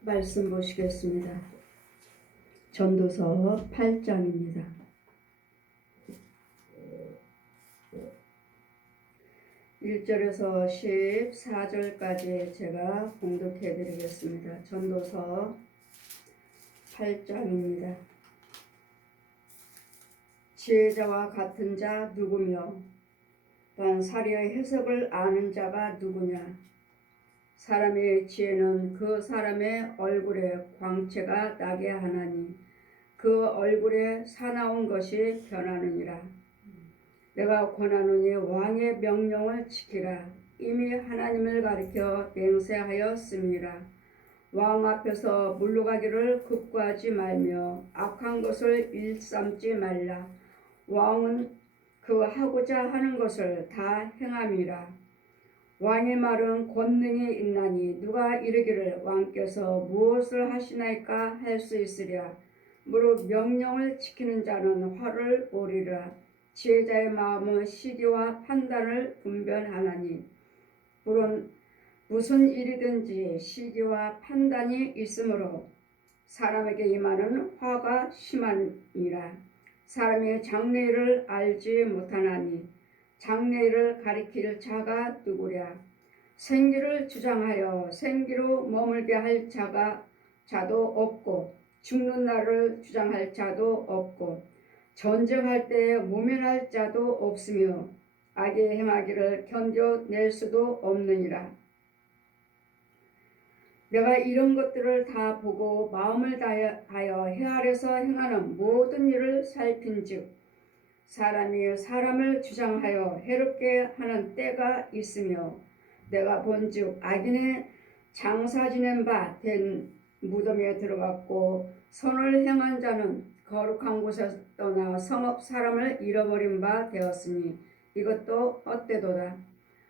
말씀 보시겠습니다. 전도서 8장입니다. 1절에서 14절까지 제가 봉독해 드리겠습니다. 전도서 8장입니다. 지혜자와 같은 자 누구며 또한 사리의 해석을 아는 자가 누구냐. 사람의 지혜는 그 사람의 얼굴에 광채가 나게 하나니 그 얼굴에 사나운 것이 변하느니라. 내가 권하노니 왕의 명령을 지키라. 이미 하나님을 가리켜 맹세하였음이라. 왕 앞에서 물러가기를 급구하지 말며 악한 것을 일삼지 말라. 왕은 그 하고자 하는 것을 다 행함이라. 왕의 말은 권능이 있나니 누가 이르기를 왕께서 무엇을 하시나이까 할 수 있으랴. 무릇 명령을 지키는 자는 화를 보리라. 지혜자의 마음은 시기와 판단을 분별하나니 물론 무슨 일이든지 시기와 판단이 있으므로 사람에게 임하는 화가 심하니라. 사람이 장래일을 알지 못하나니 장래일을 가리킬 자가 누구랴. 생기를 주장하여 생기로 머물게 할 자도 없고 죽는 날을 주장할 자도 없고 전쟁할 때에 모면할 자도 없으며 악의 행하기를 견뎌낼 수도 없느니라. 내가 이런 것들을 다 보고 마음을 다하여 해 아래서 행하는 모든 일을 살핀즉 사람이 사람을 주장하여 해롭게 하는 때가 있으며 내가 본즉 악인의 장사 지낸 바 된 무덤에 들어갔고 선을 행한 자는 거룩한 곳에서 떠나 성읍 사람을 잃어버린 바 되었으니 이것도 헛되도다.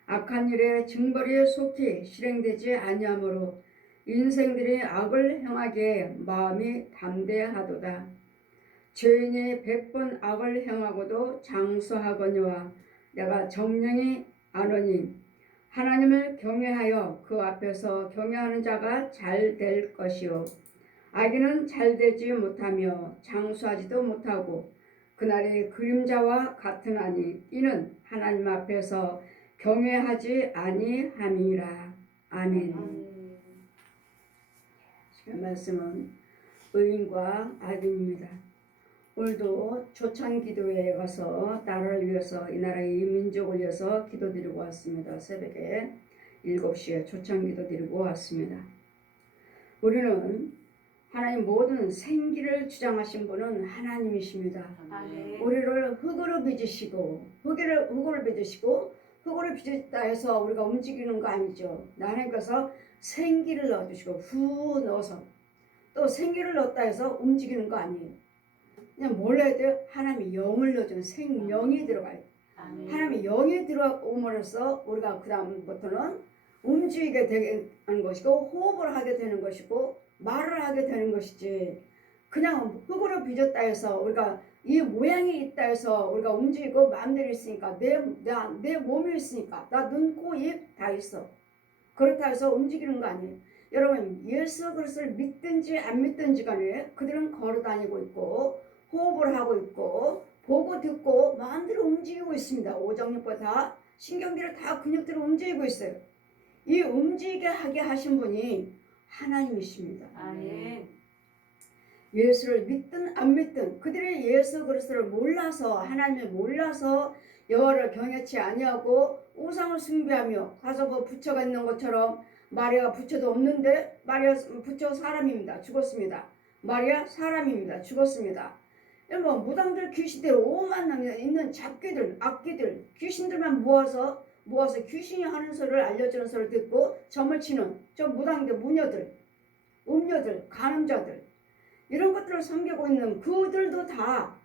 악한 일에 징벌이 속히 실행되지 아니하므로 인생들이 악을 행하기에 마음이 담대하도다. 죄인이 100번 악을 행하고도 장수하거니와 내가 정령이 아노니 하나님을 경외하여 그 앞에서 경외하는 자가 잘 될 것이요 악인은 잘 되지 못하며 장수하지도 못하고 그날이 그림자와 같으나니 이는 하나님 앞에서 경외하지 아니함이라. 아멘. 지금 말씀은 의인과 악인입니다. 오늘도 초창기도회에 가서 나라를 위해서 이 나라의 이 민족을 위해서 기도드리고 왔습니다. 새벽에 7시에 초창기도 드리고 왔습니다. 우리는 하나님 모든 생기를 주장하신 분은 하나님이십니다. 우리를 흙으로 빚으시고 흙으로 빚으셨다 해서 우리가 움직이는 거 아니죠. 하나님께서 생기를 넣어주시고 후 넣어서 또 생기를 넣었다 해서 움직이는 거 아니에요. 그냥 몰라야 돼요. 하나님이 영을 넣어주는 생명이 들어가요. 하나님이 영이 들어옴으로써 우리가 그 다음부터는 움직이게 되는 것이고 호흡을 하게 되는 것이고 말을 하게 되는 것이지 그냥 흙으로 빚었다 해서 우리가 이 모양이 있다 해서 우리가 움직이고 마음대로 있으니까 내 몸이 있으니까 나 눈, 코, 입 다 있어. 그렇다 해서 움직이는 거 아니에요. 여러분 예수 그리스도를 믿든지 안 믿든지 간에 그들은 걸어 다니고 있고 호흡을 하고 있고 보고 듣고 마음대로 움직이고 있습니다. 오장육부 다 신경들을 다 근육들을 움직이고 있어요. 이 움직이게 하게 하신 분이 하나님이십니다. 아멘. 예수를 믿든 안 믿든 그들이 예수 그리스도를 몰라서 하나님을 몰라서 여호와를 경외치 아니하고 우상을 숭배하며 가서 뭐 부처가 있는 것처럼 마리아가 부처도 없는데 마리아 부처 사람입니다. 죽었습니다. 마리아 사람입니다. 죽었습니다. 뭐 무당들 귀신들 오만 있는 잡귀들 악귀들 귀신들만 모아서 귀신이 하는 소리를 알려주는 소리를 듣고 점을 치는 저 무당들 무녀들 음녀들 간음자들 이런 것들을 섬기고 있는 그들도 다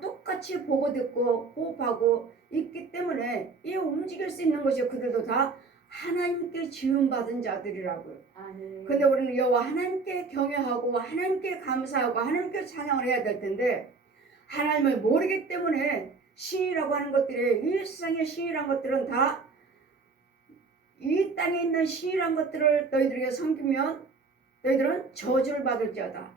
똑같이 보고 듣고 호흡하고 있기 때문에 이 움직일 수 있는 것이 그들도 다 하나님께 지음받은 자들이라고요. 근데 우리는 여호와 하나님께 경외하고 하나님께 감사하고 하나님께 찬양을 해야 될 텐데 하나님을 모르기 때문에 신이라고 하는 것들이 이 세상의 신이란 것들은 다 이 땅에 있는 신이란 것들을 너희들에게 섬기면 너희들은 저주를 받을지어다.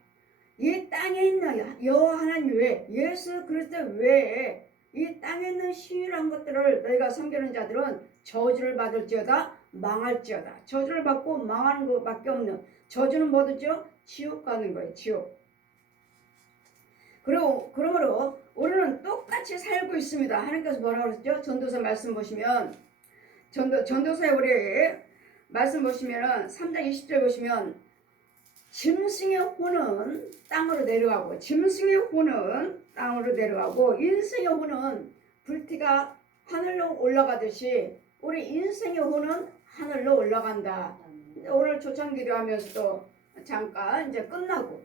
이 땅에 있는 여호와 하나님 외에, 예수 그리스도 외에 이 땅에 있는 신이란 것들을 너희가 섬기는 자들은 저주를 받을지어다, 망할지어다. 저주를 받고 망하는 것밖에 없는, 저주는 뭐죠? 지옥 가는 거예요. 지옥. 그러므로 우리는 똑같이 살고 있습니다. 하나님께서 뭐라고 그랬죠? 전도서 말씀 보시면, 전도서에 우리 말씀 보시면은 3장 20절 보시면, 짐승의 혼은 땅으로 내려가고, 짐승의 혼은 땅으로 내려가고, 인생의 혼은 불티가 하늘로 올라가듯이 우리 인생의 혼은 하늘로 올라간다. 오늘 초창기도 하면서도 잠깐 이제 끝나고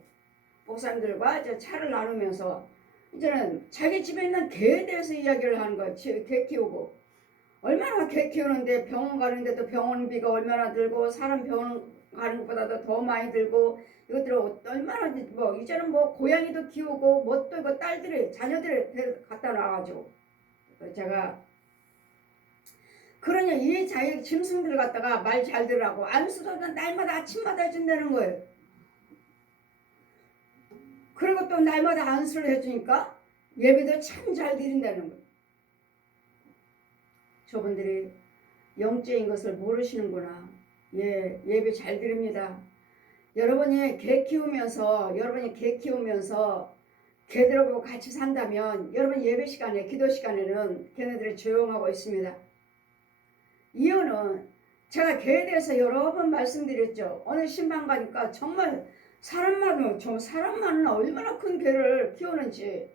목사님들과 이제 차를 나누면서 이제는 자기 집에 있는 개에 대해서 이야기를 하는 거예요. 개 키우고 얼마나 개 키우는데 병원 가는데도 병원비가 얼마나 들고 사람 병원 가는 것보다도 더 많이 들고 이것들을 얼마나 뭐 이제는 뭐 고양이도 키우고 뭣도 이거 딸들이 자녀들이 갖다 놔가지고 제가 그러냐 이 자기 짐승들 갖다가 말 잘 들으라고 안수도 날마다 아침마다 해준다는 거예요. 그리고 또 날마다 안수를 해주니까 예배도 참 잘 드린다는 거예요. 저분들이 영적인 것을 모르시는구나. 예, 예배 잘 드립니다. 여러분이 개 키우면서 개들하고 같이 산다면 여러분 예배 시간에 기도 시간에는 걔네들이 조용하고 있습니다. 이유는 제가 개에 대해서 여러 번 말씀드렸죠. 어느 신방 가니까 정말 사람만은 얼마나 큰 개를 키우는지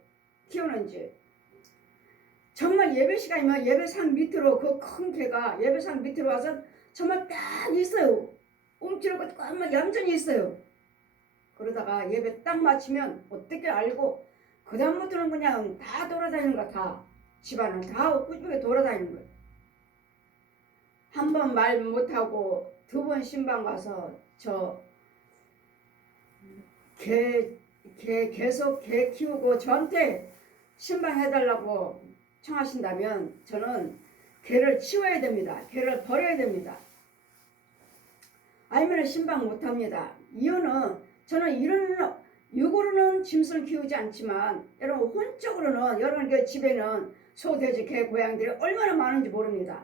정말 예배 시간이면 예배상 밑으로 그 큰 개가 예배상 밑으로 와서 정말 딱 있어요. 움츠리고 정말 얌전히 있어요. 그러다가 예배 딱 마치면 어떻게 알고 그 다음부터는 그냥 다 돌아다니는 거야. 다 집안을 다 꾸준히 돌아다니는 거야. 한 번 말 못하고 두 번 신방 가서 계속 개 키우고 저한테 신방 해달라고 청하신다면 저는 개를 치워야 됩니다. 개를 버려야 됩니다. 아니면 신방 못합니다. 이유는 저는 이런 육으로는 짐승을 키우지 않지만 여러분 혼적으로는 여러분 그 집에는 소, 돼지, 개, 고양이들이 얼마나 많은지 모릅니다.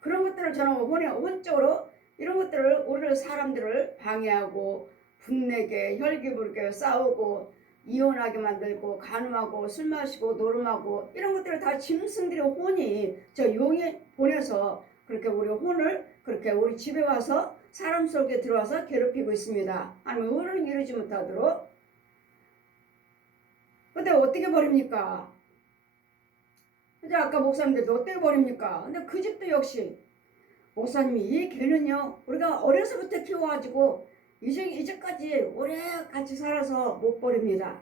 그런 것들을 저는 혼적으로 이런 것들을 우리 사람들을 방해하고 분내게 혈기부르게 싸우고 이혼하게 만들고 간음하고 술 마시고 노름하고 이런 것들을 다 짐승들의 혼이 저 용이 보내서 그렇게 우리 혼을 그렇게 우리 집에 와서 사람 속에 들어와서 괴롭히고 있습니다. 아니면 혼을 이루지 못하도록. 근데 어떻게 버립니까? 근데 아까 목사님들도 어떻게 버립니까? 근데 그 집도 역시 목사님이 이 개는요 우리가 어려서부터 키워가지고 이제까지 오래 같이 살아서 못 버립니다.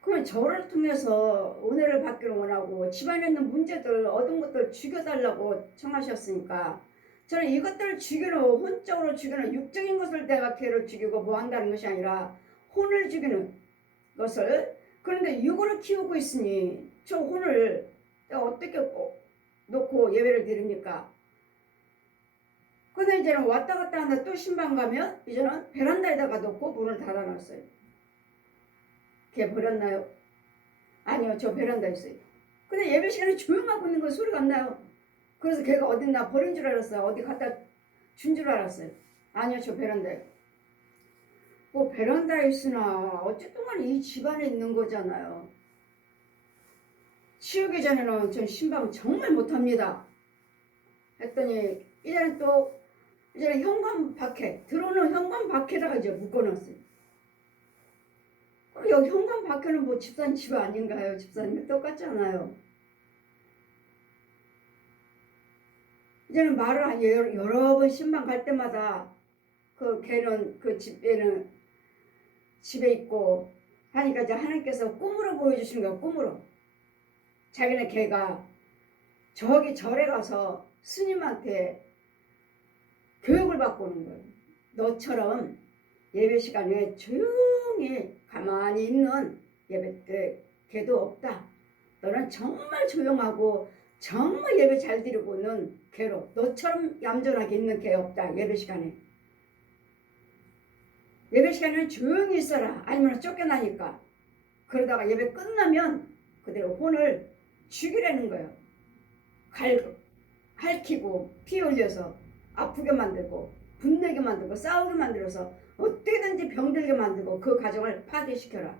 그러면 저를 통해서 은혜를 받기를 원하고 집안에 있는 문제들 얻은 것들 죽여달라고 청하셨으니까 저는 이것들을 죽이는 혼적으로 죽이는 육적인 것을 내가 개를 죽이고 뭐 한다는 것이 아니라 혼을 죽이는 것을 그런데 육으로 키우고 있으니 저 혼을 내가 어떻게 놓고 예배를 드립니까? 근데 이제는 왔다 갔다 하는데 또 신방 가면 이제는 베란다에다가 놓고 문을 닫아놨어요. 걔 버렸나요? 아니요, 저 베란다에 있어요. 근데 예배 시간에 조용하고 있는 거 소리가 안 나요. 그래서 걔가 어딨나 버린 줄 알았어요. 어디 갖다 준 줄 알았어요. 아니요, 저 베란다에. 뭐 베란다에 있으나 어쨌든 간에 이 집안에 있는 거잖아요. 치우기 전에는 전 신방 정말 못합니다. 했더니 이제는 현관 밖에 들어오는 현관 밖에다가 이제 묶어놨어요. 그럼 여기 현관 밖에는 뭐 집사님 집 아닌가요? 집사님이 똑같잖아요. 이제는 말을 여러 번 신방 갈 때마다 그 걔는 그 집에 있고 하니까 이제 하나님께서 꿈으로 보여주신 거예요. 꿈으로. 자기네 걔가 저기 절에 가서 스님한테 교육을 받고 오는 거예요. 너처럼 예배 시간에 조용히 가만히 있는 예배 때 걔도 없다. 너는 정말 조용하고 정말 예배 잘 드리고 있는 걔로 너처럼 얌전하게 있는 걔 없다. 예배 시간에. 예배 시간에는 조용히 있어라. 아니면 쫓겨나니까. 그러다가 예배 끝나면 그대로 혼을 죽이라는 거예요. 핥히고 피 흘려서 아프게 만들고 분내게 만들고 싸우게 만들어서 어떻게든지 병들게 만들고 그 가정을 파괴시켜라.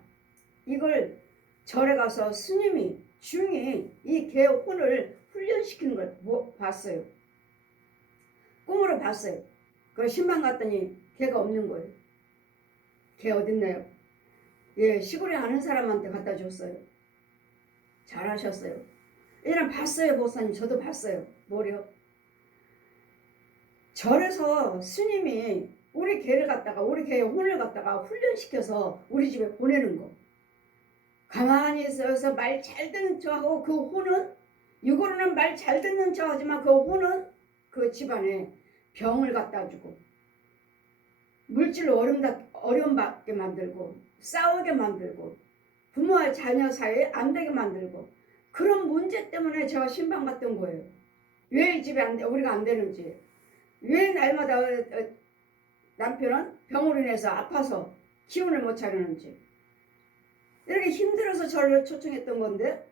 이걸 절에 가서 스님이 중이 이 개 혼을 훈련시키는 걸 봤어요. 꿈으로 봤어요. 그 신방 갔더니 개가 없는 거예요. 개 어딨나요? 예, 시골에 아는 사람한테 갖다 줬어요. 잘하셨어요. 이런 봤어요, 목사님. 저도 봤어요. 뭐요? 절에서 스님이 우리 개를 갖다가 우리 개의 혼을 갖다가 훈련시켜서 우리 집에 보내는 거. 가만히 있어서 말 잘 듣는 척하고 그 혼은 육으로는 말 잘 듣는 척하지만 그 혼은 그 집안에 병을 갖다 주고 물질로 어려움 받게 만들고 싸우게 만들고 부모와 자녀 사이에 안 되게 만들고 그런 문제 때문에 제가 신방 갔던 거예요. 왜 이 집에 우리가 안 되는지, 왜 날마다 남편은 병으로 인해서 아파서 기운을 못 차리는지, 이렇게 힘들어서 저를 초청했던 건데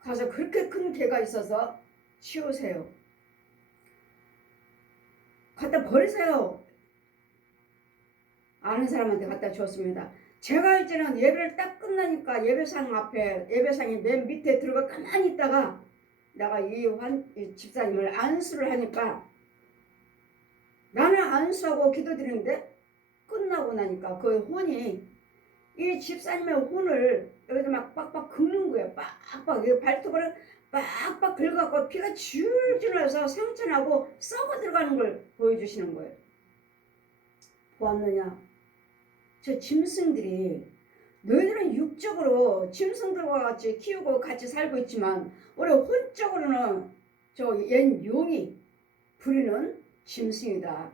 가서 그렇게 큰 개가 있어서 치우세요. 갖다 버리세요. 아는 사람한테 갖다 줬습니다. 제가 이제는 예배를 딱 끝나니까 예배상 앞에 예배상이 맨 밑에 들어가 가만히 있다가 내가 이 집사님을 안수를 하니까 나는 안수하고 기도드리는데 끝나고 나니까 그 혼이 이 집사님의 혼을 여기서 막 빡빡 긁는 거예요. 빡빡 발톱으로 빡빡 긁어갖고 피가 줄줄 나서 상처나고 썩어 들어가는 걸 보여주시는 거예요. 보았느냐? 저 짐승들이 너희들은 육적으로 짐승들과 같이 키우고 같이 살고 있지만 우리 혼적으로는 저 옛 용이 부리는 짐승이다.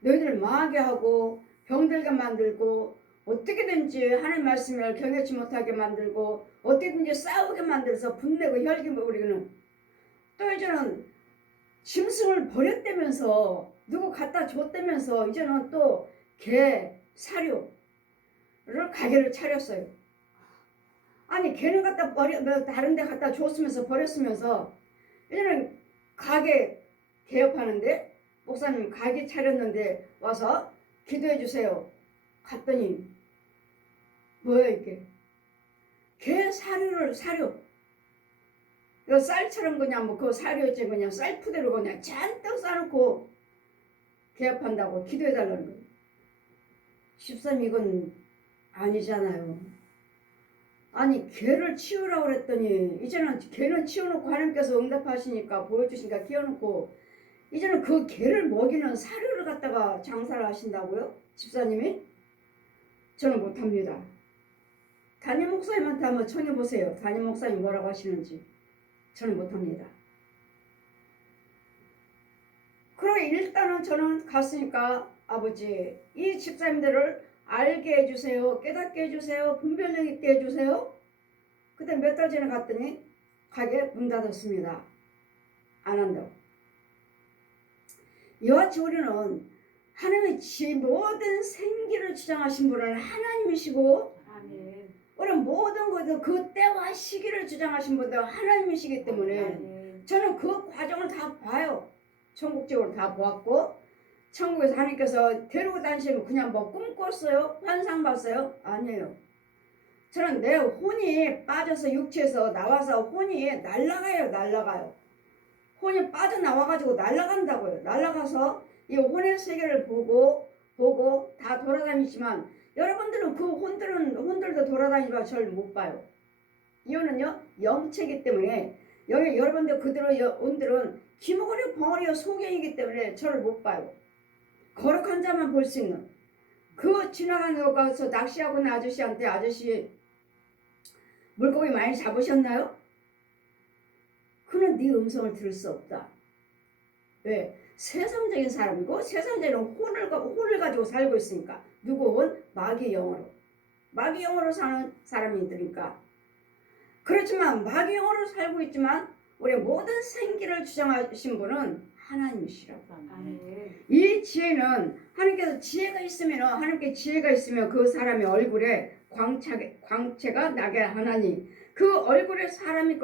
너희들을 망하게 하고 병들게 만들고 어떻게든지 하나님 말씀을 경외치 못하게 만들고 어떻게든지 싸우게 만들어서 분내고 혈기 부리는 또 이제는 짐승을 버렸다면서 누구 갖다 줬다면서 이제는 또 개 사료를 가게를 차렸어요. 아니 개는 갖다 다른 데 갖다 줬으면서 버렸으면서 이제는 가게 개업하는데 목사님 가게 차렸는데 와서 기도해 주세요. 갔더니 뭐야 이게 개 사료 이거 쌀처럼 그냥 뭐 그 사료지 그냥 쌀푸대로 그냥 잔뜩 싸놓고 개업한다고 기도해 달라는 거예요. 집사님 이건 아니잖아요. 아니 개를 치우라고 그랬더니 이제는 개는 치워놓고 하나님께서 응답하시니까 보여주시니까 키워놓고 이제는 그 개를 먹이는 사료를 갖다가 장사를 하신다고요? 집사님이? 저는 못합니다. 담임 목사님한테 한번 청해보세요. 담임 목사님 뭐라고 하시는지. 저는 못합니다. 그러고 일단은 저는 갔으니까 아버지 이 집사님들을 알게 해주세요. 깨닫게 해주세요. 분별력 있게 해주세요. 그때 몇 달 전에 갔더니 가게 문 닫았습니다. 안 한다고. 이와 같이 우리는 하나님의 지 모든 생기를 주장하신 분은 하나님이시고 아멘. 우리 모든 것을 그 때와 시기를 주장하신 분도 하나님이시기 때문에 아멘. 저는 그 과정을 다 봐요. 천국적으로 다 보았고 천국에서 하나님께서 데리고 다니시면 그냥 뭐 꿈꿨어요? 환상 봤어요? 아니에요. 저는 내 혼이 빠져서 육체에서 나와서 혼이 날아가요. 혼이 빠져나와가지고 날아간다고요. 날아가서 이 혼의 세계를 보고 다 돌아다니지만 여러분들은 그 혼들도 돌아다니지만 저를 못 봐요. 이유는요 영체이기 때문에 여러분들 그대로 혼들은 기모거리 벙어리와 소경이기 때문에 저를 못 봐요. 거룩한 자만 볼 수 있는 그 지나가는 거 가서 낚시하고 있는 아저씨한테 아저씨 물고기 많이 잡으셨나요? 그는 네 음성을 들을 수 없다. 왜? 세상적인 사람이고 세상적인 혼을 가지고 살고 있으니까. 누구 혼? 마귀의 영으로 사는 사람이니까. 그렇지만 마귀의 영으로 살고 있지만 우리 모든 생기를 주장하신 분은 하나님이시라고. 이 지혜는 하나님께서 지혜가 있으면 하나님께 지혜가 있으면 그 사람의 얼굴에 광채가 나게 하나니 그 얼굴에 사람이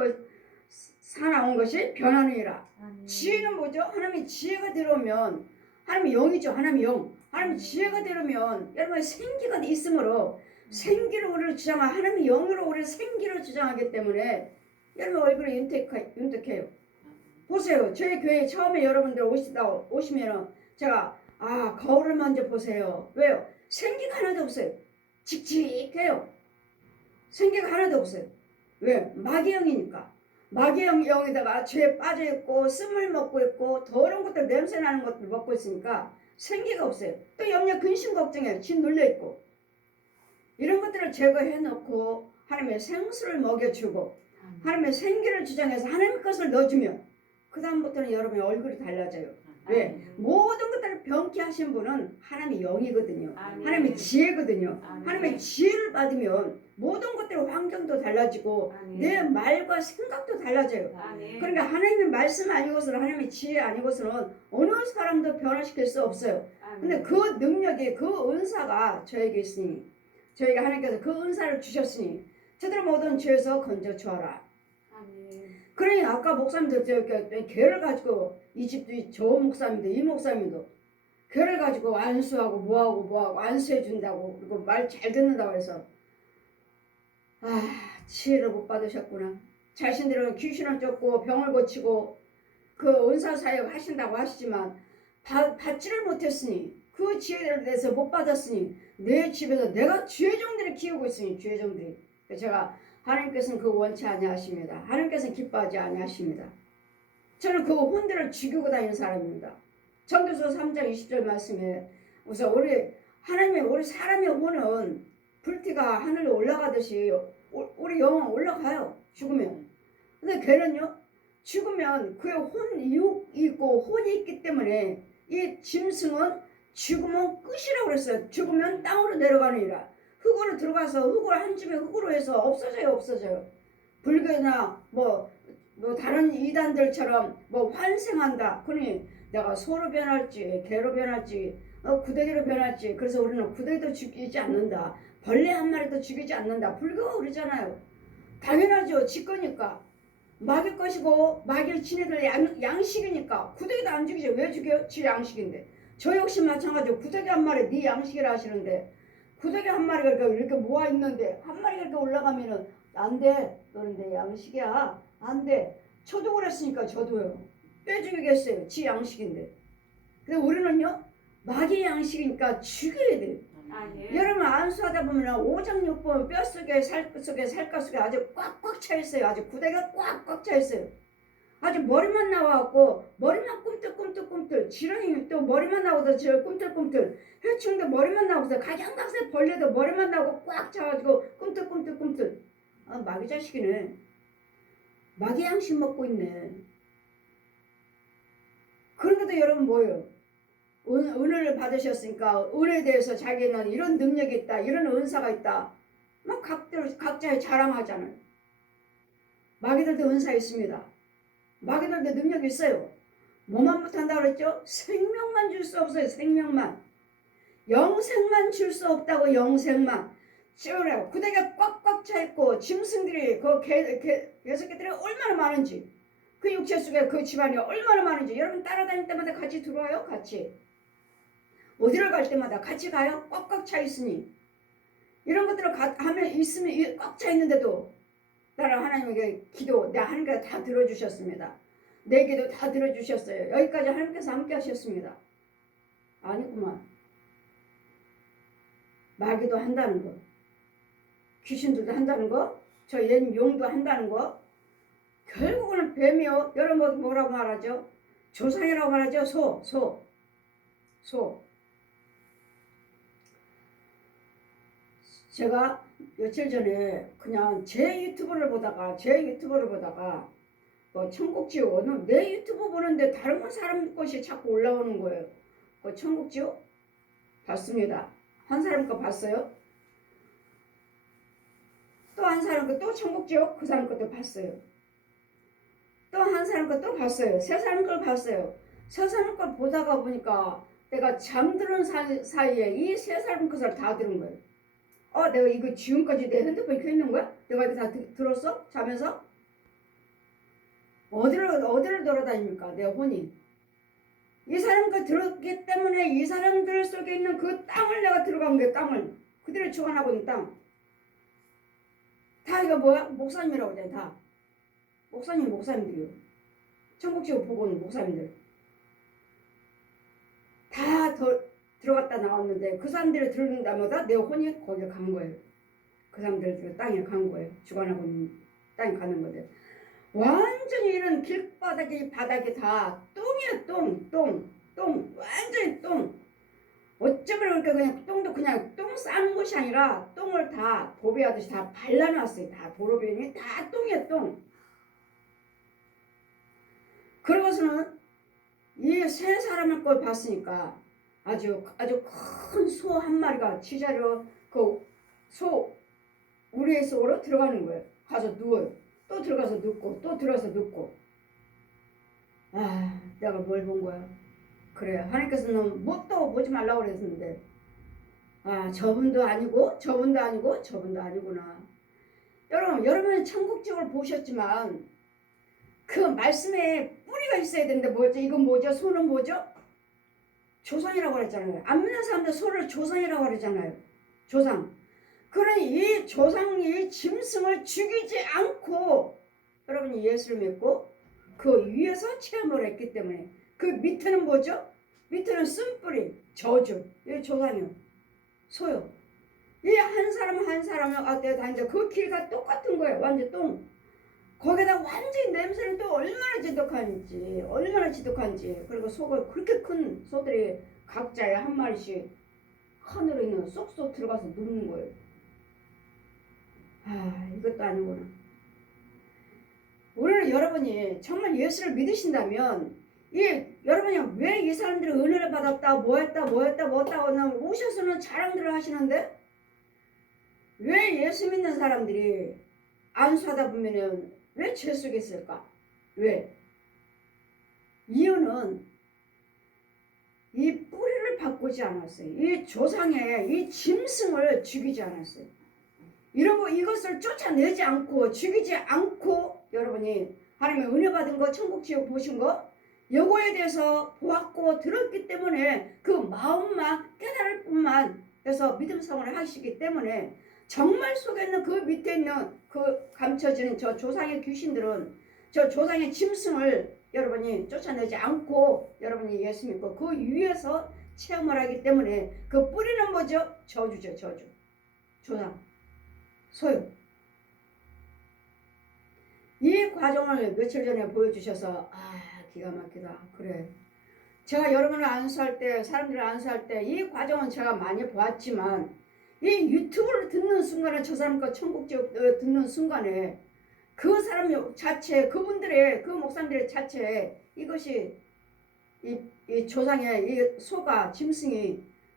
사나운 것이 변하느니라. 지혜는 뭐죠? 하나님의 지혜가 들어오면 하나님의 영이죠. 하나님의 영. 하나님의 지혜가 들어오면 여러분 생기가 있으므로 생기를 우리를 주장하 하나님의 영으로 우리를 생기를 주장하기 때문에 여러분 얼굴이 윤택해요. 보세요. 저희 교회 처음에 여러분들 오시면은 제가 거울을 먼저 보세요. 왜요? 생기가 하나도 없어요. 칙칙해요. 생기가 하나도 없어요. 왜? 마귀영이니까. 마귀영에다가 죄에 빠져있고 쓴물 먹고 있고 더러운 것들 냄새나는 것들 먹고 있으니까 생기가 없어요. 또 염려 근심 걱정에 진 눌려있고 이런 것들을 제거해놓고 하나님의 생수를 먹여주고 하나님의 생기를 주장해서 하나님의 것을 넣어주면 그 다음부터는 여러분의 얼굴이 달라져요. 왜? 모든 것들을 병케 하신 분은 하나님의 영이거든요. 하나님의 지혜거든요. 하나님의 지혜를 받으면 모든 것들 환경도 달라지고 내 말과 생각도 달라져요. 그러니까 하나님의 말씀 아니고서는 하나님의 지혜 아니고서는 어느 사람도 변화시킬 수 없어요. 근데 그 능력이 그 은사가 저에게 있으니 저희가 하나님께서 그 은사를 주셨으니 저들 모든 죄에서 건져 주어라. 그러니 아까 목사님들 개를 가지고 이 집도 저 목사님도 이 목사님도 개를 가지고 안수하고 뭐하고 안수해 준다고 그리고 말 잘 듣는다고 해서 지혜를 못 받으셨구나. 자신들은 귀신을 쫓고 병을 고치고 그 은사 사역 하신다고 하시지만 받지를 못했으니 그 지혜를 대해서 못 받았으니 내 집에서 내가 죄종들을 키우고 있으니 죄종들이 제가 하나님께서는 그 원치 아니하십니다. 하나님께서는 기뻐하지 아니하십니다. 저는 그 혼들을 죽이고 다니는 사람입니다. 전도서 3장 20절 말씀에 우선 우리 사람의 혼은 불티가 하늘로 올라가듯이 우리 영은 올라가요. 죽으면. 근데 걔는요. 죽으면 그의 혼이 있고 혼이 있기 때문에 이 짐승은 죽으면 끝이라고 그랬어요. 죽으면 땅으로 내려가느니라. 흙으로 들어가서 흙으로 한 집에 흙으로 해서 없어져요. 불교나 뭐 다른 이단들처럼 환생한다. 그러니 내가 소로 변할지 개로 변할지 구더기로 변할지 그래서 우리는 구더기도 죽이지 않는다. 벌레 한 마리도 죽이지 않는다. 불교가 그러잖아요. 당연하죠. 지 거니까. 마귀 것이고 마귀 지네들 양식이니까 구더기도 안 죽이죠. 왜 죽여요? 지 양식인데. 저 역시 마찬가지로 구더기 한 마리 네 양식이라 하시는데 구더기 한 마리가 이렇게 모아 있는데 한 마리가 이렇게 올라가면은 안 돼. 너는 내 양식이야. 안 돼. 저도 그랬으니까 저도요. 왜 죽이겠어요? 지 양식인데. 근데 우리는요. 마귀 양식이니까 죽여야 돼요. 여러분 안수하다 보면 오장육부 뼛속에 살갗 속에 아주 꽉꽉 차 있어요. 아주 구더기가 꽉꽉 차 있어요. 아주 머리만 나와갖고 머리만 꿈틀꿈틀 지렁이 또 머리만 나오도 꿈틀꿈틀 해충도 머리만 나오고서 각양각색 벌레도 머리만 나오고 꽉 차가지고 꿈틀꿈틀 마귀 자식이네. 마귀 양식 먹고 있네. 그런데도 여러분 뭐예요? 은혜를 받으셨으니까 은혜에 대해서 자기는 이런 능력이 있다. 이런 은사가 있다. 막 각자의 자랑하잖아요. 마귀들도 은사 있습니다. 마귀들도 능력이 있어요. 뭐만 못한다고 그랬죠? 생명만 줄 수 없어요. 생명만. 영생만 줄 수 없다고. 영생만. 지어래요. 구더기가 꽉꽉 차있고 짐승들이 그 개새끼들이 얼마나 많은지 그 육체 속에 그 집안이 얼마나 많은지 여러분 따라다닐 때마다 같이 들어와요. 같이. 어디를 갈 때마다 같이 가요. 꽉꽉 차 있으니 이런 것들을 하면 있으면 꽉 차 있는데도 나는 하나님에게 기도 내 하나님께서 다 들어주셨습니다. 내 기도 다 들어주셨어요. 여기까지 하나님께서 함께 하셨습니다. 아니구만. 마귀도 한다는 거. 귀신들도 한다는 거. 저 용도 한다는 거. 결국은 뱀이요. 여러분 뭐라고 말하죠? 조상이라고 말하죠. 소. 제가 며칠 전에 그냥 제 유튜브를 보다가 천국지옥 내 유튜브 보는데 다른 사람 것이 자꾸 올라오는 거예요. 천국지옥 봤습니다. 한 사람 거 봤어요. 또 한 사람 거 또 천국지옥 그 사람 것도 봤어요. 또 한 사람 거 또 봤어요. 세 사람 걸 봤어요. 세 사람 걸 보다가 보니까 내가 잠드는 사이에 이 세 사람 것을 다 들은 거예요. 내가 이거 지금까지 내 핸드폰에 켜있는 거야? 내가 이거 다 들었어? 자면서? 어디를 돌아다닙니까? 내 혼이. 이 사람 거 들었기 때문에 이 사람들 속에 있는 그 땅을 내가 들어간 거야. 땅을. 그들을 주관하고 있는 땅. 다 이거 뭐야? 목사님이라고 하잖아. 다. 목사님들이요. 천국지구 보고 오는 목사님들. 다 들어갔다 나왔는데 그 사람들을 들은 다마다 내 혼이 거기에 간 거예요. 그 사람들 땅에 간 거예요. 주관하고 있는 땅에 가는 거예요. 완전히 이런 길바닥이 바닥이 다 똥이야. 똥. 완전히 똥. 어쩌면 그냥 똥도 그냥 똥 싸는 것이 아니라 똥을 다 도배하듯이 다 발라놨어요. 다 도로변이 다 똥이야. 똥. 그러고서는 이 세 사람의 걸 봤으니까 아주 큰 소 한 마리가 지자로 그 소 우리의 속으로 들어가는 거예요. 가서 누워요. 또 들어가서 눕고 또 들어가서 눕고. 내가 뭘 본 거야. 그래, 하나님께서는 또 보지 말라고 그랬는데 저분도 아니구나. 여러분 천국지구를 보셨지만 그 말씀에 뿌리가 있어야 되는데 뭐죠? 이건 뭐죠? 소는 뭐죠? 조상이라고 그랬잖아요. 안 믿는 사람들 소를 조상이라고 그러잖아요. 조상. 그러니 이 조상이 짐승을 죽이지 않고 여러분이 예수를 믿고 그 위에서 체험을 했기 때문에 그 밑에는 뭐죠? 밑에는 쓴뿌리, 저주. 이 조상이요. 소요. 이 한 사람은 내가 다니는데 그 길과 똑같은 거예요. 완전 똥. 거기다 완전히 냄새는 또 얼마나 지독한지. 그리고 소가 그렇게 큰 소들이 각자에 한 마리씩 하늘에 있는 쏙쏙 들어가서 눕는 거예요. 이것도 아니구나. 오늘 여러분이 정말 예수를 믿으신다면 여러분이 왜 이 사람들이 은혜를 받았다 뭐했다 오셔서는 자랑들을 하시는데 왜 예수 믿는 사람들이 안수하다 보면은 왜 죄 속에 있을까? 왜? 이유는 이 뿌리를 바꾸지 않았어요. 이 조상의 이 짐승을 죽이지 않았어요. 이것을 쫓아내지 않고 죽이지 않고 여러분이 하나님의 은혜 받은 거 천국지옥 보신 거 요거에 대해서 보았고 들었기 때문에 그 마음만 깨달을 뿐만 해서 믿음 생활을 하시기 때문에 정말 속에 있는 그 밑에 있는 그 감춰지는 저 조상의 귀신들은 저 조상의 짐승을 여러분이 쫓아내지 않고 여러분이 예수 믿고 그 위에서 체험을 하기 때문에 그 뿌리는 뭐죠? 저주죠. 저주. 조상. 소유. 이 과정을 며칠 전에 보여주셔서 기가 막히다. 그래. 제가 여러분을 안수할 때 사람들을 안수할 때 이 과정은 제가 많이 보았지만 이 유튜브를 듣는 순간에 저 사람 거 천국지옥 듣는 순간에 그 사람 자체 그분들의 그 목사님들의 자체 이것이 이 조상의 이 소가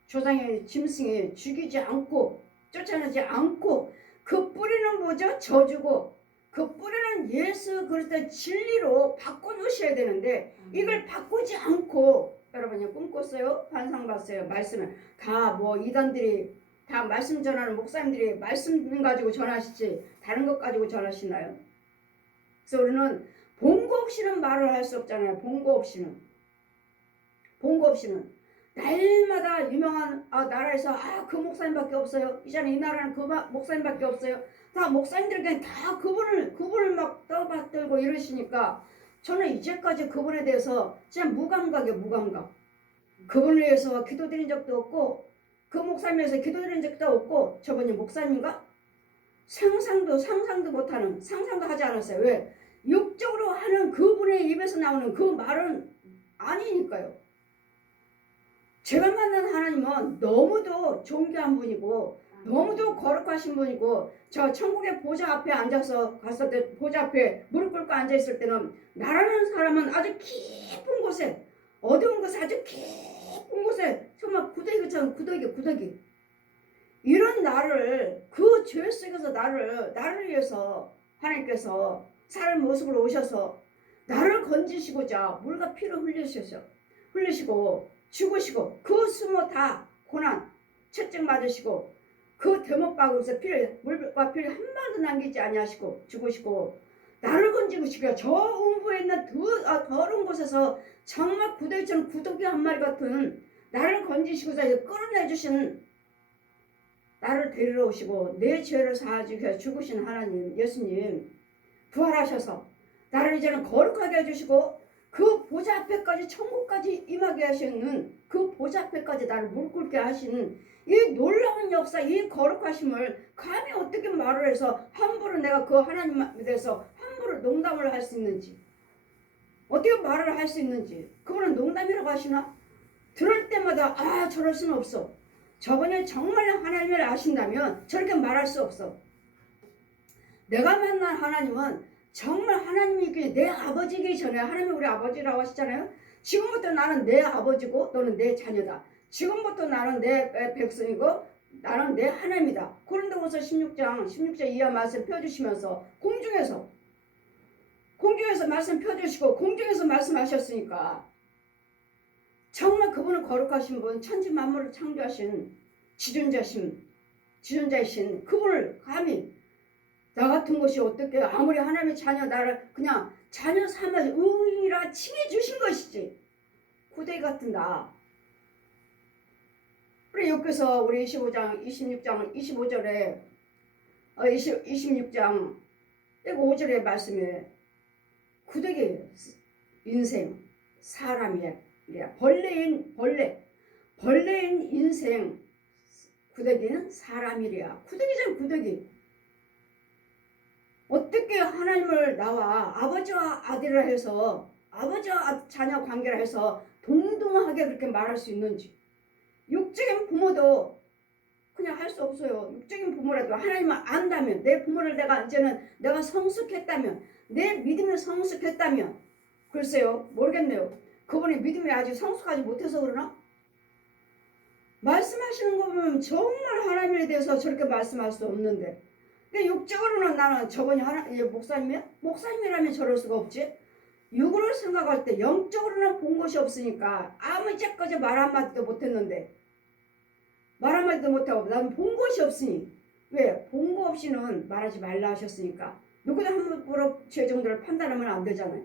조상의 짐승이 죽이지 않고 쫓아내지 않고 그 뿌리는 뭐죠? 저주고 그 뿌리는 예수 그리스도의 진리로 바꿔놓으셔야 되는데 이걸 바꾸지 않고 여러분이 꿈꿨어요? 환상 봤어요? 말씀을 다 이단들이 다 말씀 전하는 목사님들이 말씀 가지고 전하시지 다른 것 가지고 전하시나요? 그래서 우리는 본거 없이는 말을 할 수 없잖아요. 본거 없이는 날마다 유명한 나라에서 그 목사님밖에 없어요. 이제는 이 나라는 그 목사님밖에 없어요. 다 목사님들 그냥 다 그분을 막 떠받들고 이러시니까 저는 이제까지 그분에 대해서 진짜 무감각이에요. 무감각. 그분을 위해서 기도드린 적도 없고 그 목사님에 대해서 기도드린 적도 없고 저분이 목사님인가? 상상도 못하는 상상도 하지 않았어요. 왜? 육적으로 하는 그분의 입에서 나오는 그 말은 아니니까요. 제가 만난 하나님은 너무도 존귀한 분이고 너무도 거룩하신 분이고 저 천국의 보좌 앞에 앉아서 갔을 때 보좌 앞에 무릎 꿇고 앉아있을 때는 나라는 사람은 아주 깊은 곳에 어두운 곳에 아주 깊은 곳에 정말 구더기처럼 구더기 이런 나를 그 죄 속에서 나를 위해서 하나님께서 사람 모습으로 오셔서 나를 건지시고자 물과 피를 흘리시고 죽으시고 그 수모 다 고난 채찍 맞으시고 그 대못박으로서 물과 피를 한 방도 남기지 아니하시고 죽으시고 나를 건지시고 저 음부에 있는 더러운 곳에서 정말 구더기처럼 구더기 한 마리 같은 나를 건지시고서 끌어내주신 나를 데리러 오시고 내 죄를 사하시기 위해 죽으신 하나님 예수님 부활하셔서 나를 이제는 거룩하게 해주시고 그 보좌 앞에까지 천국까지 임하게 하시는 그 보좌 앞에까지 나를 무릎 꿇게 하시는 이 놀라운 역사, 이 거룩하심을 감히 어떻게 말을 해서 함부로 내가 그 하나님에 대해서 함부로 농담을 할 수 있는지, 어떻게 말을 할 수 있는지, 그거는 농담이라고 하시나? 들을 때마다 저럴 수는 없어. 저번에 정말 하나님을 아신다면 저렇게 말할 수 없어. 내가 만난 하나님은 정말 하나님이기 내 아버지이기 전에 하나님이 우리 아버지라고 하시잖아요. 지금부터 나는 내 아버지고 너는 내 자녀다. 지금부터 나는 내 백성이고 나는 내 하나님이다. 고린도후서 16장 이하 말씀 펴주시면서 공중에서 말씀 펴주시고 공중에서 말씀하셨으니까 정말 그분은 거룩하신 분, 천지 만물을 창조하신 지존자이신 그분을 감히 나 같은 것이 어떻게 아무리 하나님의 자녀 나를 그냥 자녀 삼아 의인이라 칭해 주신 것이지 구더기 같은 나. 그래 여기서 우리 26장 25절에 26장 5절의 말씀에 구더기 인생 사람이야. 벌레인 인생 구더기는 사람이랴. 구더기잖아 구더기. 어떻게 하나님을 나와 아버지와 아들이라 해서 아버지와 자녀 관계라 해서 동등하게 그렇게 말할 수 있는지. 육적인 부모도 그냥 할 수 없어요. 육적인 부모라도 하나님을 안다면 내 부모를 내가 성숙했다면 내 믿음이 성숙했다면 글쎄요 모르겠네요. 그분의 믿음이 아직 성숙하지 못해서 그러나? 말씀하시는 거 보면 정말 하나님에 대해서 저렇게 말씀할 수 없는데 육적으로는 나는 저번에 목사님이야? 목사님이라면 저럴 수가 없지. 육으로 생각할 때 영적으로는 본 것이 없으니까 아무 이제까지 말 한마디도 못했는데 말 한마디도 못하고 나는 본 것이 없으니 왜? 본 거 없이는 말하지 말라 하셨으니까 누구도 함부로 죄 정도를 판단하면 안 되잖아요.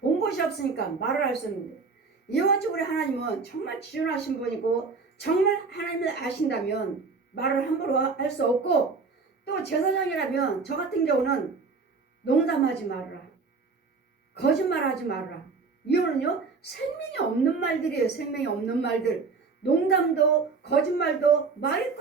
본 것이 없으니까 말을 할 수 없는데 이와 같이 우리 하나님은 정말 지존하신 분이고 정말 하나님을 아신다면 말을 함부로 할 수 없고 또 제사장이라면 저 같은 경우는 농담하지 말아라. 거짓말하지 말아라. 이유는요. 생명이 없는 말들이에요. 생명이 없는 말들. 농담도 거짓말도 말일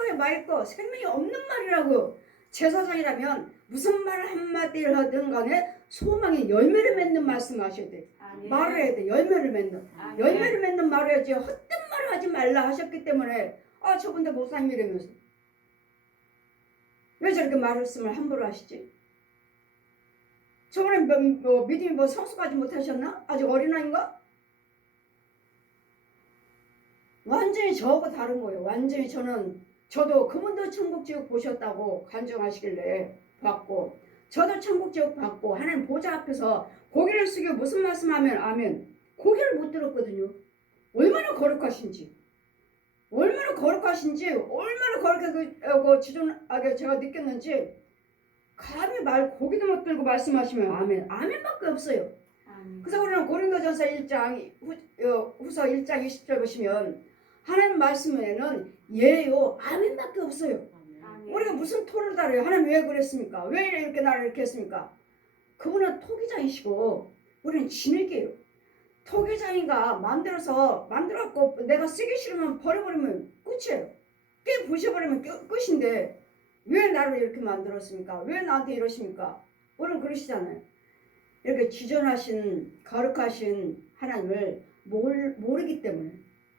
거 생명이 없는 말이라고. 제사장이라면 무슨 말 한마디를 하든 간에 소망의 열매를 맺는 말씀하셔야 돼. 말을 해야 돼. 열매를 맺는 말을 해야지. 헛된 말을 하지 말라 하셨기 때문에 저분들 목사님이라면서 왜 저렇게 말씀을 함부로 하시지? 저번에 믿음이 성숙하지 못하셨나? 아직 어린아이인가? 완전히 저하고 다른 거예요. 완전히 저도 그분도 천국지옥 보셨다고 간증하시길래 봤고 저도 천국지옥 봤고 하나님 보좌 앞에서 고개를 숙여 무슨 말씀하면 아멘. 고개를 못 들었거든요. 얼마나 거룩하신지 얼마나 거룩하게 지존하게 제가 느꼈는지 감히 고기도 못 들고 말씀하시면 아멘. 아멘밖에 없어요. 그래서 우리는 고린도전서 1장 후서 1장 20절 보시면 하나님 말씀에는 예요 아멘밖에 없어요. 우리가 무슨 토를 다뤄요. 하나님 왜 그랬습니까? 왜 이렇게 나를 이렇게 했습니까? 그분은 토기장이시고 우리는 진흙이에요. 토기장이가 만들었고 내가 쓰기 싫으면 버려버리면 끝이에요. 깨 부셔버리면 끝인데 왜 나를 이렇게 만들었습니까? 왜 나한테 이러십니까? 우리는 그러시잖아요. 이렇게 지존하신 거룩하신 하나님을 모르기 때문에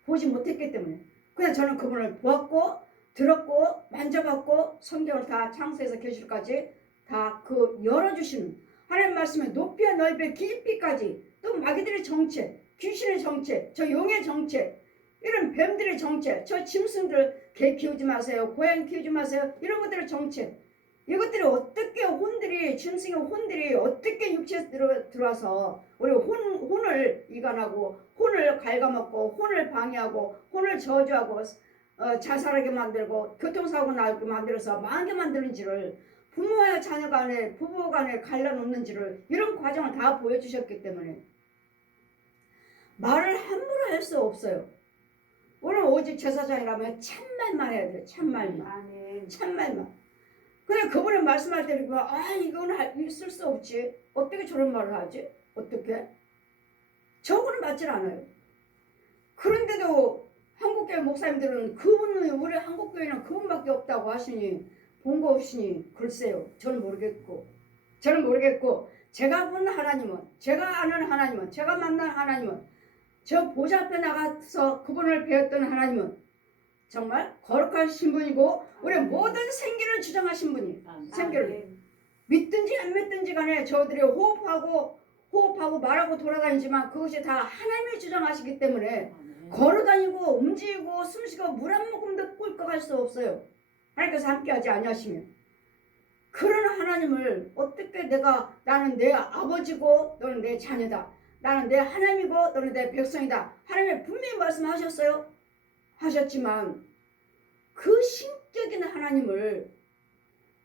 보지 못했기 때문에 그냥 저는 그분을 보았고 들었고 만져봤고 성경을 다 창세에서 계시록까지 다 열어주시는 하나님 말씀에 높이와 넓이와 깊이까지 또 마귀들의 정체, 귀신의 정체, 저 용의 정체, 이런 뱀들의 정체, 저 짐승들 개 키우지 마세요, 고양이 키우지 마세요, 이런 것들의 정체, 이것들이 어떻게 혼들이 짐승의 혼들이 어떻게 육체에 들어와서 우리 혼을 이간하고 혼을 갉아먹고 혼을 방해하고 혼을 저주하고 자살하게 만들고 교통사고 나게 만들어서 망하게 만드는지를 부모와 자녀 간에 부부 간에 갈라놓는지를 이런 과정을 다 보여주셨기 때문에 말을 함부로 할 수 없어요. 오늘 오직 제사장이라면 참말만 해야 돼요. 참말만. 참말만. 근데 그분이 말씀할 때 이거는 있을 수 없지. 어떻게 저런 말을 하지? 어떻게? 저거는 맞질 않아요. 그런데도 한국교회 목사님들은 그분은 우리 한국교회는 그분밖에 없다고 하시니 본거 없으니 글쎄요. 저는 모르겠고 제가 본 하나님은 제가 아는 하나님은 제가 만난 하나님은 저 보좌 앞에 나가서 그분을 배웠던 하나님은 정말 거룩하신 분이고 우리 모든 생기를 주장하신 분이 생기를 믿든지 안 믿든지 간에 저들이 호흡하고 말하고 돌아다니지만 그것이 다 하나님이 주장하시기 때문에 걸어다니고 움직이고 숨쉬고 물 한 모금도 꿀꺽할 수 없어요. 하나님께서 함께하지 아니하시면 그런 하나님을 어떻게 나는 내 아버지고 너는 내 자녀다. 나는 내 하나님이고 너는 내 백성이다. 하나님이 분명히 말씀하셨어요. 하셨지만 그 신격인 하나님을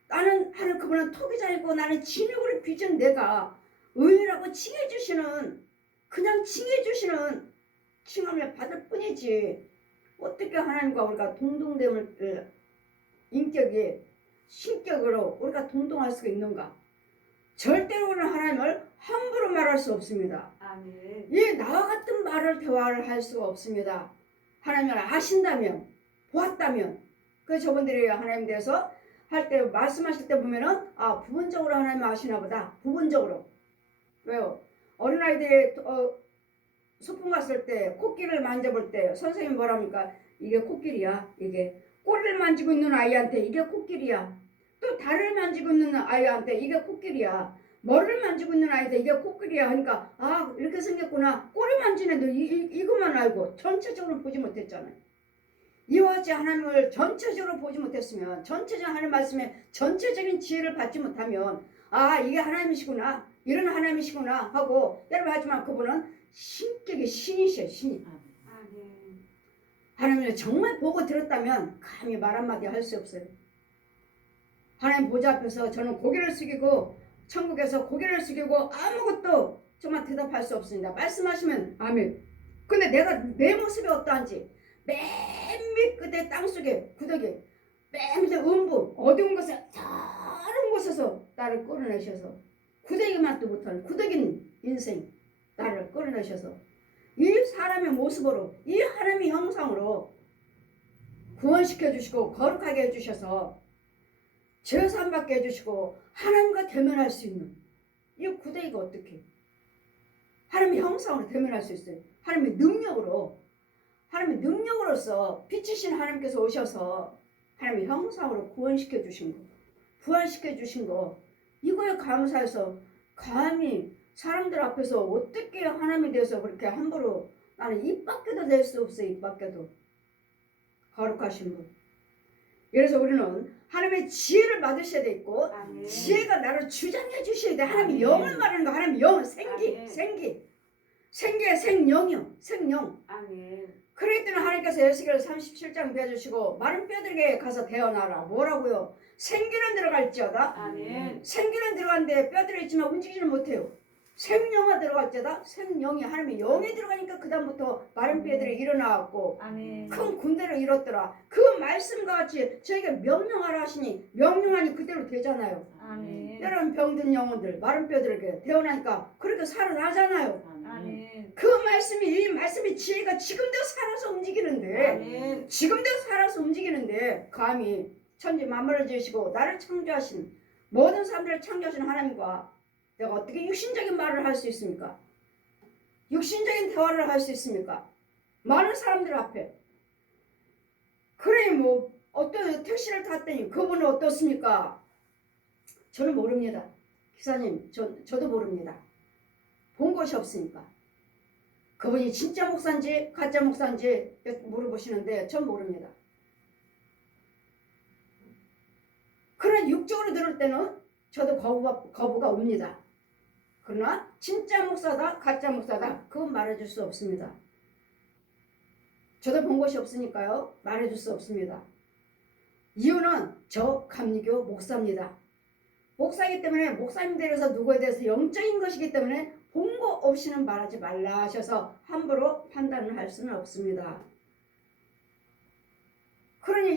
나는 그분은 토기장이고 나는 진흙으로 빚은 내가 의인이라고 칭해주시는 그냥 칭해주시는 칭함을 받을 뿐이지 어떻게 하나님과 우리가 동등됨을 인격이 신격으로 우리가 동등할 수가 있는가? 절대로 우리는 하나님을 함부로 말할 수 없습니다. 이 나와 같은 대화를 할 수가 없습니다. 하나님을 아신다면 보았다면 그 저분들이 하나님 대해서 할 때 말씀하실 때 보면은 부분적으로 하나님 아시나 보다. 부분적으로. 왜요? 어린아이들이 소풍 갔을 때 코끼리를 만져볼 때 선생님이 뭐랍니까? 이게 코끼리야. 이게 꼬리를 만지고 있는 아이한테 이게 코끼리야. 또 다리를 만지고 있는 아이한테 이게 코끼리야. 머리를 만지고 있는 아이한테 이게 코끼리야 하니까 이렇게 생겼구나. 꼬리 만지는 애도 이것만 알고 전체적으로 보지 못했잖아요. 이와 같이 하나님을 전체적으로 보지 못했으면 전체적인 하나님 말씀에 전체적인 지혜를 받지 못하면 이게 하나님이시구나 이런 하나님이시구나 하고 여러분 하지만 그분은 신격의 신이셔 신이. 하나님을 정말 보고 들었다면 감히 말 한마디 할 수 없어요. 하나님 보좌 앞에서 저는 고개를 숙이고 천국에서 고개를 숙이고 아무것도 정말 대답할 수 없습니다. 말씀하시면 아멘. 근데 내 모습이 어떠한지 맨 밑끝에 땅속에 구더기 맨 밑에 음부 어두운 곳에 다른 곳에서 나를 끌어내셔서 구더기만 또 못하는 구더기는 인생 나를 끌어내셔서 이 사람의 모습으로 이 하나님의 형상으로 구원시켜 주시고 거룩하게 해주셔서 죄사함 받게 해주시고 하나님과 대면할 수 있는 이 구더기가 어떻게 하나님의 형상으로 대면할 수 있어요. 하나님의 능력으로서 빛이신 하나님께서 오셔서 하나님의 형상으로 구원시켜 주신 거 부활시켜 주신 거 이거에 감사해서 감히 사람들 앞에서 어떻게 하나님에 대해서 그렇게 함부로 나는 입 밖에도 낼 수 없어요. 입 밖에도 거룩하신 분. 그래서 우리는 하나님의 지혜를 받으셔야 되고 지혜가 나를 주장해 주셔야 돼. 하나님의 영을 말하는 거. 하나님의 영 생기의 생영이요. 생영. 그랬더니 하나님께서 에스겔 37장 배워주시고 마른 뼈들에게 가서 대어나라. 뭐라고요? 생기는 들어갈지어다. 생기는 들어간데 뼈들이 있지만 움직이지는 못해요. 생영화 들어갈지어다. 생영이 하나님의 영이 들어가니까 그 다음부터 마른 뼈들이 일어나갖고 큰 군대를 이뤘더라. 그 말씀과 같이 저희가 명령하라 하시니 명령하니 그대로 되잖아요. 여러분 병든 영혼들 마른 뼈들에게 태어나니까 그렇게 살아나잖아요. 그 이 말씀이 지혜가 지금도 살아서 움직이는데 감히 천지 만물을 지으시고 나를 창조하신 모든 사람들을 창조하신 하나님과 내가 어떻게 육신적인 말을 할 수 있습니까? 육신적인 대화를 할 수 있습니까? 많은 사람들 앞에. 그래 어떤 택시를 탔더니 그분은 어떻습니까? 저는 모릅니다. 기사님 저도 모릅니다. 본 것이 없으니까. 그분이 진짜 목사인지 가짜 목사인지 물어보시는데 전 모릅니다. 그런 육적으로 들을 때는 저도 거부가 옵니다. 그러나 진짜 목사다 가짜 목사다 그건 말해줄 수 없습니다. 저도 본 것이 없으니까요 말해줄 수 없습니다. 이유는 저 감리교 목사입니다. 목사이기 때문에 목사님들에서 누구에 대해서 영적인 것이기 때문에 본 거 없이는 말하지 말라 하셔서 함부로 판단을 할 수는 없습니다. 그러니